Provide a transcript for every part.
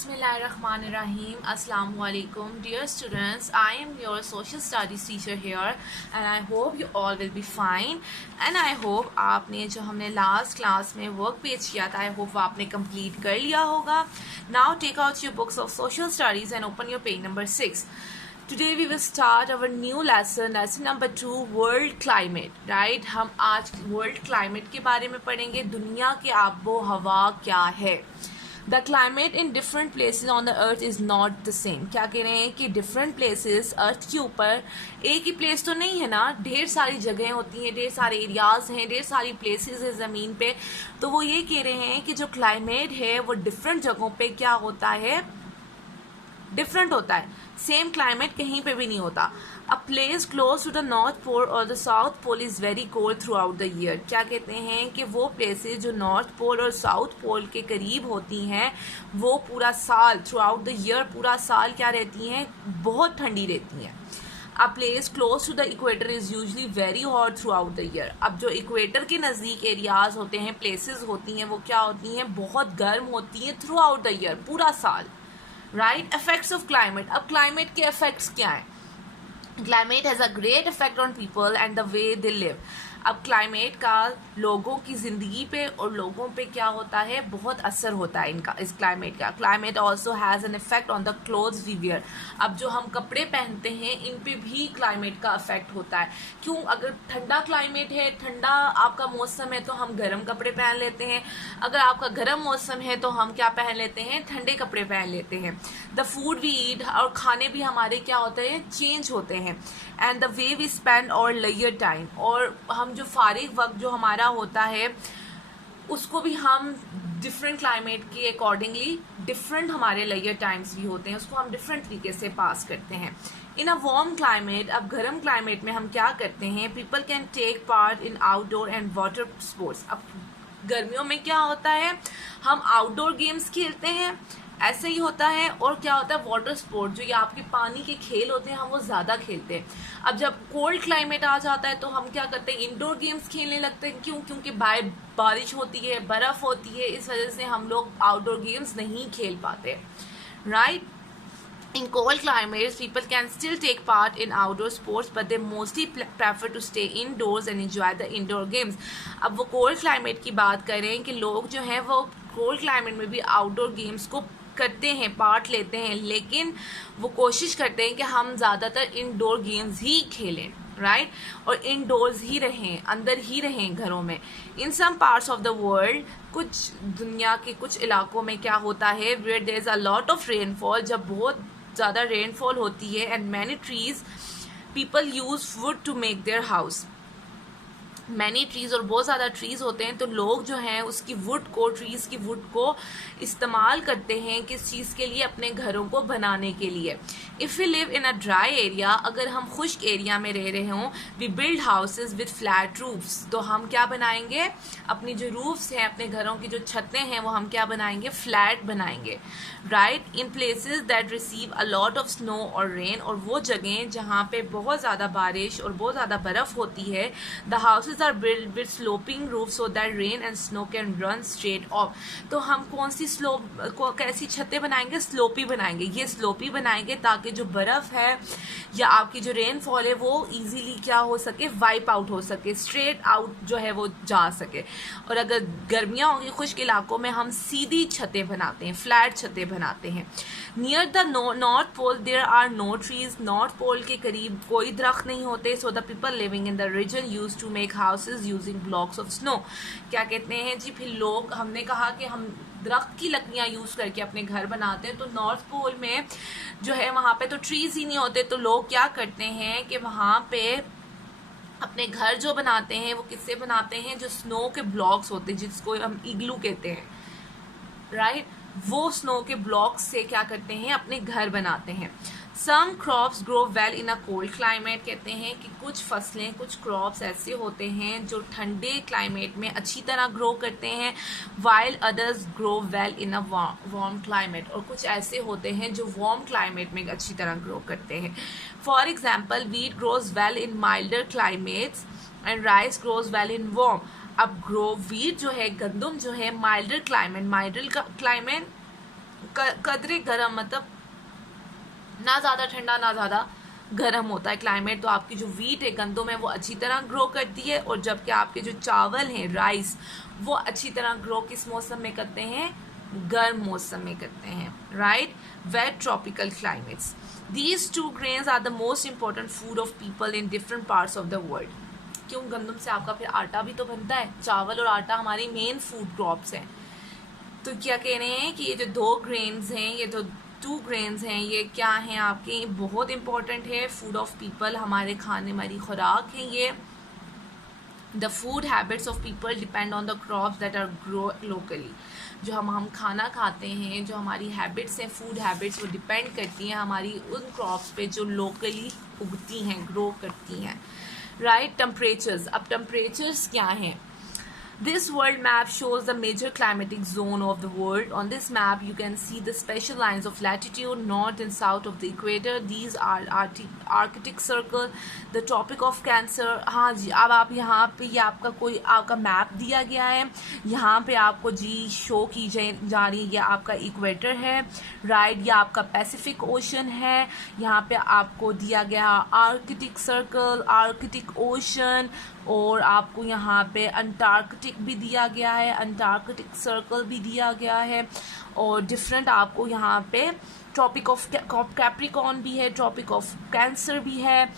Bismillahirrahmanirrahim. Assalamu alaikum. Dear students, I am your social studies teacher here and I hope you all will be fine. And I hope आपने जो हमने last class में work page किया था, I hope आपने complete कर लिया होगा. Now take out your books of social studies and open your page number 6. Today we will start our new lesson number 2, world climate. Right? हम आज world climate के बारे में पढ़ेंगे. दुनिया के आबो हवा क्या है. The climate in different places on the earth is not the same. क्या कह रहे हैं कि different places earth के ऊपर एक ही place तो नहीं है ना, ढेर सारी जगहें होती हैं, ढेर सारे एरियाज हैं, ढेर सारी places है ज़मीन पे. तो वो ये कह रहे हैं कि जो climate है वो different जगहों पे क्या होता है, डिफरेंट होता है. सेम क्लाइमेट कहीं पे भी नहीं होता. A place close to the north pole और the south pole is very cold throughout the year. क्या कहते हैं कि वो प्लेसेस जो नॉर्थ पोल और साउथ पोल के करीब होती हैं वो पूरा साल थ्रू आउट द ईयर पूरा साल क्या रहती हैं, बहुत ठंडी रहती हैं. A place close to the equator is usually very hot throughout the year. अब जो इक्वेटर के नज़दीक एरियाज होते हैं, प्लेसेस होती हैं, वो क्या होती हैं, बहुत गर्म होती हैं थ्रू आउट द ईयर पूरा साल. राइट. Effects of climate. अब क्लाइमेट के इफेक्ट्स क्या हैं. Climate has a great effect on people and the way they live. अब क्लाइमेट का लोगों की ज़िंदगी पे और लोगों पे क्या होता है, बहुत असर होता है इनका, इस क्लाइमेट का. Climate also has an effect on the clothes we wear. अब जो हम कपड़े पहनते हैं इन पे भी क्लाइमेट का इफेक्ट होता है. क्यों? अगर ठंडा क्लाइमेट है, ठंडा आपका मौसम है तो हम गर्म कपड़े पहन लेते हैं. अगर आपका गर्म मौसम है तो हम क्या पहन लेते हैं, ठंडे कपड़े पहन लेते हैं. द फूड वी ईट, और खाने भी हमारे क्या होते हैं, चेंज होते हैं. And the way we spend our लेयर टाइम, और हम जो फारिग वक्त जो हमारा होता है उसको भी हम डिफरेंट क्लाइमेट के अकॉर्डिंगली डिफरेंट हमारे लेयर टाइम्स भी होते हैं, उसको हम डिफरेंट तरीके से पास करते हैं. इन अ वार्म क्लाइमेट, अब गर्म क्लाइमेट में हम क्या करते हैं, people can take part in outdoor and water sports. अब गर्मियों में क्या होता है, हम आउटडोर गेम्स खेलते हैं, ऐसे ही होता है. और क्या होता है, वाटर स्पोर्ट, जो ये आपके पानी के खेल होते हैं, हम वो ज़्यादा खेलते हैं. अब जब कोल्ड क्लाइमेट आ जाता है तो हम क्या करते हैं, इंडोर गेम्स खेलने लगते हैं. क्यों? क्योंकि बारिश होती है, बर्फ़ होती है, इस वजह से हम लोग आउटडोर गेम्स नहीं खेल पाते. Right. In cold climates, people can still take part in outdoor sports, but they mostly prefer to stay indoors and enjoy the indoor games. अब वो cold climate की बात करें कि लोग जो हैं वो cold climate में भी outdoor games को करते हैं, पार्ट लेते हैं, लेकिन वो कोशिश करते हैं कि हम ज़्यादातर इंडोर गेम्स ही खेलें. राइट. और इनडोर्स ही रहें, अंदर ही रहें घरों में. In some parts of the world, कुछ दुनिया के कुछ इलाकों में क्या होता है, where there is a lot of rainfall, जब बहुत ज़्यादा रेनफॉल होती है. And many trees, people use wood to make their house. Many trees, और बहुत ज़्यादा ट्रीज़ होते हैं तो लोग जो हैं उसकी वुड को, ट्रीज़ की वुड को इस्तेमाल करते हैं किस चीज़ के लिए, अपने घरों को बनाने के लिए. If we live in a dry area, अगर हम खुश्क एरिया में रह रहे हों, we build houses with flat roofs, तो हम क्या बनाएंगे, अपनी जो रूफ्स हैं, अपने घरों की जो छतें हैं वो हम क्या बनाएंगे, फ्लैट बनाएंगे. Right. In places that receive a lot of snow और रेन, और वो जगहें जहाँ पे बहुत ज़्यादा बारिश और बहुत ज़्यादा बर्फ़ होती है, the houses are build with sloping roof so that rain and snow can run straight off. तो हम कौन सी कैसी छतें बनाएंगे, स्लोपी बनाएंगे. ये स्लोपी बनाएंगे ताकि जो बर्फ़ है या आपकी जो रेनफॉल है वो इजीली क्या हो सके, वाइप आउट हो सके, स्ट्रेट आउट जो है वो जा सके. और अगर गर्मियाँ होंगी खुश्क इलाकों में, हम सीधी छतें बनाते हैं, फ्लैट छतें बनाते हैं. Near the north pole there are no trees, north pole के करीब कोई दरख्त नहीं होते. So the people living in the region use to make houses using blocks of snow. क्या कहते हैं जी, फिर लोग, हमने कहा कि हम दरख्त की लकड़ियाँ यूज़ करके अपने घर बनाते हैं. तो नॉर्थ पोल में जो है वहाँ पे तो ट्रीज़ ही नहीं होते, तो लोग क्या करते हैं कि वहाँ पे अपने घर जो बनाते हैं वो किससे बनाते हैं, जो स्नो के ब्लॉक्स होते हैं जिसको हम इग्लू कहते हैं. राइट. वो स्नो के ब्लॉक्स से क्या करते हैं, अपने घर बनाते हैं. Some crops grow well in a cold climate. कहते हैं कि कुछ फसलें, कुछ क्रॉप्स ऐसे होते हैं जो ठंडे क्लाइमेट में अच्छी तरह ग्रो करते हैं, while others grow well in a warm climate. और कुछ ऐसे होते हैं जो वार्म क्लाइमेट में अच्छी तरह ग्रो करते हैं. For example, wheat grows well in milder climates and rice grows well in warm. अब वीट जो है, गंदम जो है, माइल्डर क्लाइमेट कदरे गर्म, मतलब ना ज़्यादा ठंडा ना ज़्यादा गर्म होता है क्लाइमेट। तो आपकी जो वीट है गंदों में वो अच्छी तरह ग्रो करती है, और जबकि आपके जो चावल हैं राइस वो अच्छी तरह ग्रो किस मौसम में करते हैं, गर्म मौसम में करते हैं, right. Wet tropical climates, these two grains are the most important food of people in different parts of the world. क्यों, गंदम से आपका फिर आटा भी तो बनता है, चावल और आटा हमारी मेन फूड क्रॉप्स हैं। तो क्या कह रहे हैं कि ये जो 2 ग्रेन्स हैं, ये जो 2 ग्रेन्स हैं, ये क्या हैं आपके, बहुत इंपॉर्टेंट है फूड ऑफ पीपल, हमारे खाने हमारी खुराक है ये। The food habits of people depend on the crops that are grow locally. जो हम खाना खाते हैं, जो हमारी हैबिट्स हैं, फूड हैबिट्स, वो डिपेंड करती हैं हमारी उन क्रॉप्स पे जो लोकली उगती हैं, ग्रो करती हैं, राइट। टेम्परेचर्स, अब टेम्परेचर्स क्या हैं। This world map shows the major climatic zone of the world. On this map, you can see the special lines of latitude, north and south of the equator. These are Arctic Circle, the Tropic of Cancer. हाँ जी, अब आप यहाँ पे ये आपका कोई आपका मैप दिया गया है, यहाँ पे आपको जी शो की जा रही है, ये आपका इक्वेटर है, राइट। ये आपका पैसिफिक ओशन है, यहाँ पे आपको दिया गया आर्कटिक सर्कल, आर्कटिक ओशन, और आपको यहाँ पे अंटार्कटिक भी दिया गया है, अंटार्कटिक सर्कल भी दिया गया है, और डिफरेंट आपको यहाँ पे ट्रॉपिक ऑफ कैप्रिकॉर्न भी है, ट्रॉपिक ऑफ कैंसर भी है।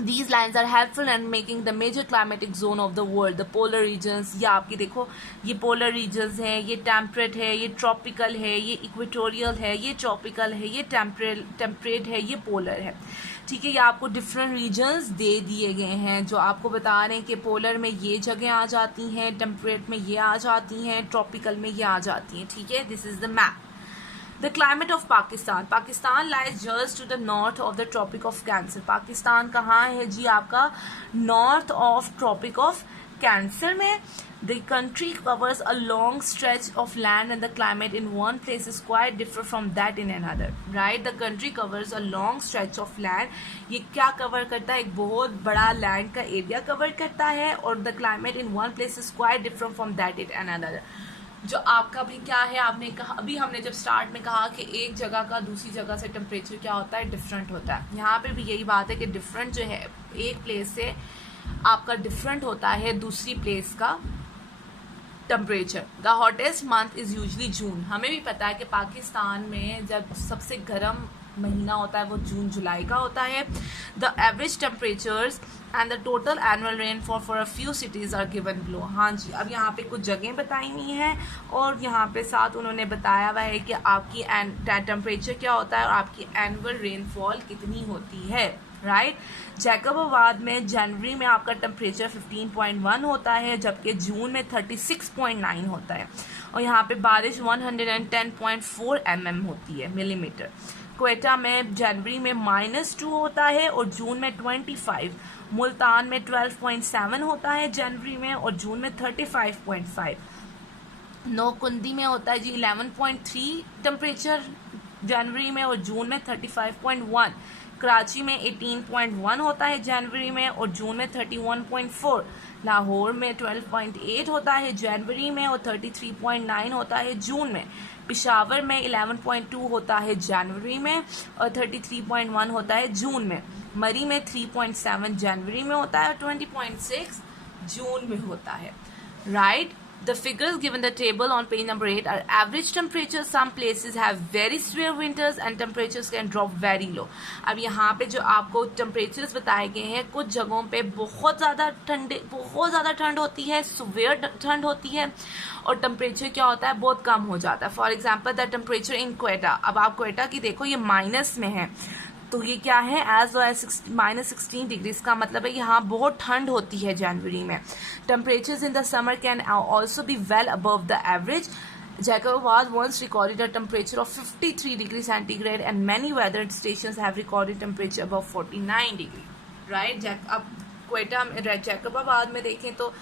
These lines are helpful in making the major climatic zone of the world. The polar regions, ये आपकी देखो ये polar regions हैं, ये temperate है, ये tropical है, ये equatorial है, ये tropical है, ये temperate है, ये polar है, ठीक है। ये आपको डिफरेंट रीजन्स दे दिए गए हैं जो आपको बता रहे हैं कि पोलर में ये जगह आ जाती हैं, टेम्परेट में ये आ जाती हैं, ट्रॉपिकल में ये आ जाती हैं, ठीक है। This is the map. The climate of Pakistan, Pakistan lies just to the north of the tropic of cancer. Pakistan कहाँ है जी, आपका north of tropic of cancer में। The country covers a long stretch of land and the climate in one place is quite different from that in another, right? The country covers a long stretch of land. ये क्या cover करता है, एक बहुत बड़ा land का area cover करता है, और the climate in one place is quite different from that in another. जो आपका भी क्या है, आपने कहा अभी हमने जब स्टार्ट में कहा कि एक जगह का दूसरी जगह से टेम्परेचर क्या होता है, डिफरेंट होता है। यहाँ पे भी यही बात है कि डिफरेंट जो है एक प्लेस से आपका डिफरेंट होता है दूसरी प्लेस का temperature. The hottest month is usually June. हमें भी पता है कि पाकिस्तान में जब सबसे गर्म महीना होता है वो जून जुलाई का होता है। The average temperatures and the total annual rainfall for a few cities are given below. हाँ जी, अब यहाँ पे कुछ जगहें बताई हुई हैं, और यहाँ पे साथ उन्होंने बताया हुआ है कि आपकी टेम्परेचर क्या होता है और आपकी एनुअल रेनफॉल कितनी होती है, राइट। जैकबाबाद में जनवरी में आपका टेम्परेचर 15.1 होता है, जबकि जून में 36.9 होता है, और यहाँ पे बारिश 110.4 mm होती है, मिलीमीटर। क्वेटा में जनवरी में -2 होता है और जून में 25। मुल्तान में 12.7 होता है जनवरी में, और जून में 35.5। नौकुंदी में होता है जी 11.3 टेम्परेचर जनवरी में, और जून में 35.1। कराची में 18.1 होता है जनवरी में, और जून में 31.4। लाहौर में 12.8 होता है जनवरी में, और 33.9 होता है जून में। पेशावर में 11.2 होता है जनवरी में, और 33.1 होता है जून में। मरी में 3.7 जनवरी में होता है, और 20.6 जून में होता है, right. The figures given the table on page number 8 are average temperatures. Some places have very severe winters and temperatures can drop very low. अब यहाँ पे जो आपको temperatures बताए गए हैं, कुछ जगहों पे बहुत ज़्यादा ठंड होती है, severe ठंड होती है, और टेम्परेचर क्या होता है, बहुत कम हो जाता है। For example the temperature in Quetta, अब आप क्वेटा की देखो ये माइनस में है, तो ये क्या है, एज लो एज -16 डिग्री। इसका मतलब है यहाँ बहुत ठंड होती है जनवरी में। Temperatures in the summer can also be well above the average. Jacobabad once recorded a temperature of 53 degrees centigrade and many weather stations have recorded temperature above 49 degree, right? अब क्वेटा में जैकबाबाद में देखें तो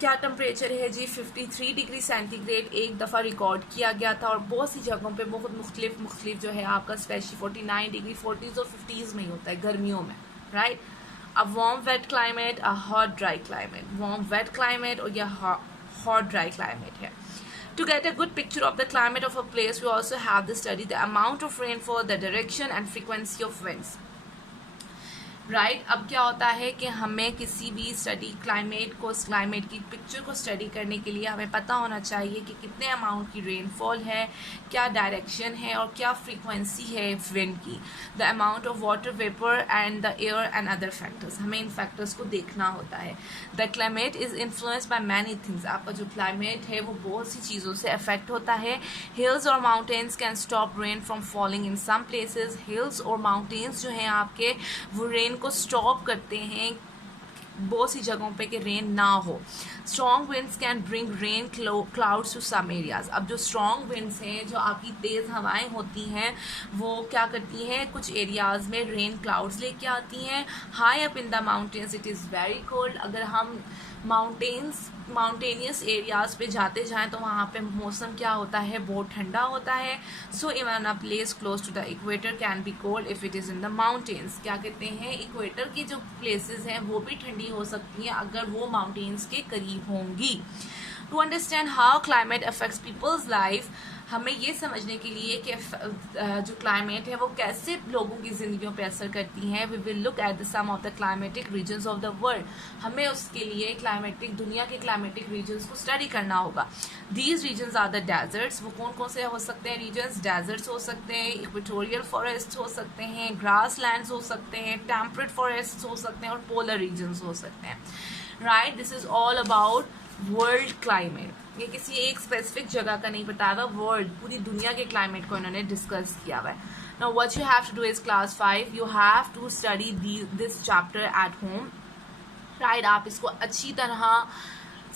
क्या टेम्परेचर है जी, 53 डिग्री सेंटीग्रेड एक दफ़ा record किया गया था, और बहुत सी जगहों पे बहुत मुख्तलिफ जो है आपका स्पेशली 49 डिग्री 40s और 50s में ही होता है गर्मियों में, राइट। अब warm wet climate, a hot dry climate. Warm wet climate और यह हॉट ड्राई क्लाइमेट है। To get a good picture of the climate of a place, we also have to study the amount of rainfall, the direction and frequency of winds. Right अब क्या होता है कि हमें किसी भी स्टडी क्लाइमेट की पिक्चर को स्टडी करने के लिए हमें पता होना चाहिए कि कितने अमाउंट की रेनफॉल है, क्या डायरेक्शन है और क्या फ्रीक्वेंसी है विंड की, the amount of water vapour and the air and other factors. हमें इन फैक्टर्स को देखना होता है. The climate is influenced by many things. आपका जो क्लाइमेट है वो बहुत सी चीज़ों से अफेक्ट होता है. हिल्स और mountains can stop rain from falling in some places. Hills और माउंटेन्स जो हैं आपके वो रेन को स्टॉप करते हैं बहुत सी जगहों पे कि रेन ना हो. Strong winds can bring rain clouds to some areas. अब जो स्ट्रॉन्ग विंड्स हैं, जो आपकी तेज़ हवाएं होती हैं, वो क्या करती हैं, कुछ एरियाज़ में रेन क्लाउड्स लेके आती हैं. High up in the mountains it is very cold. अगर हम माउंटेनियस एरियाज़ पे जाते जाएं तो वहाँ पे मौसम क्या होता है, बहुत ठंडा होता है. So even a place close to the equator can be cold if it is in the mountains. क्या कहते हैं, इक्वेटर की जो प्लेसेस हैं वो भी ठंडी हो सकती हैं अगर वो माउंटेन्स के करीब होंगी. To understand how climate affects people's life, हमें ये समझने के लिए कि जो क्लाइमेट है वो कैसे लोगों की ज़िंदगियों पे असर करती हैं, we will look at the some of the climatic regions of the world. हमें उसके लिए दुनिया के क्लाइमेटिक रीजन्स को स्टडी करना होगा. These regions are the deserts. वो कौन कौन से हो सकते हैं रीजन्स? डेजर्ट्स हो सकते हैं, इक्वेटोरियल फॉरेस्ट हो सकते हैं, ग्रास लैंड्स हो सकते हैं, टेम्परेट फॉरेस्ट हो सकते हैं और पोलर रीजन्स हो सकते हैं. Right, this is all about world climate. ये किसी एक स्पेसिफिक जगह का नहीं बता रहा, वर्ल्ड पूरी दुनिया के क्लाइमेट को इन्होंने डिस्कस किया हुआ है. Now what you have to do is class 5 you have to study this chapter at home. Right, आप इसको अच्छी तरह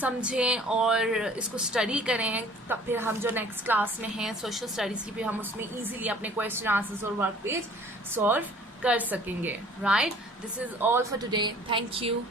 समझें और इसको स्टडी करें, तब फिर हम जो नेक्स्ट क्लास में हैं सोशल स्टडीज़ की, फिर हम उसमें ईजिली अपने क्वेश्चन आंसर्स और वर्क पेज सॉल्व कर सकेंगे. Right, this is all for today. Thank you.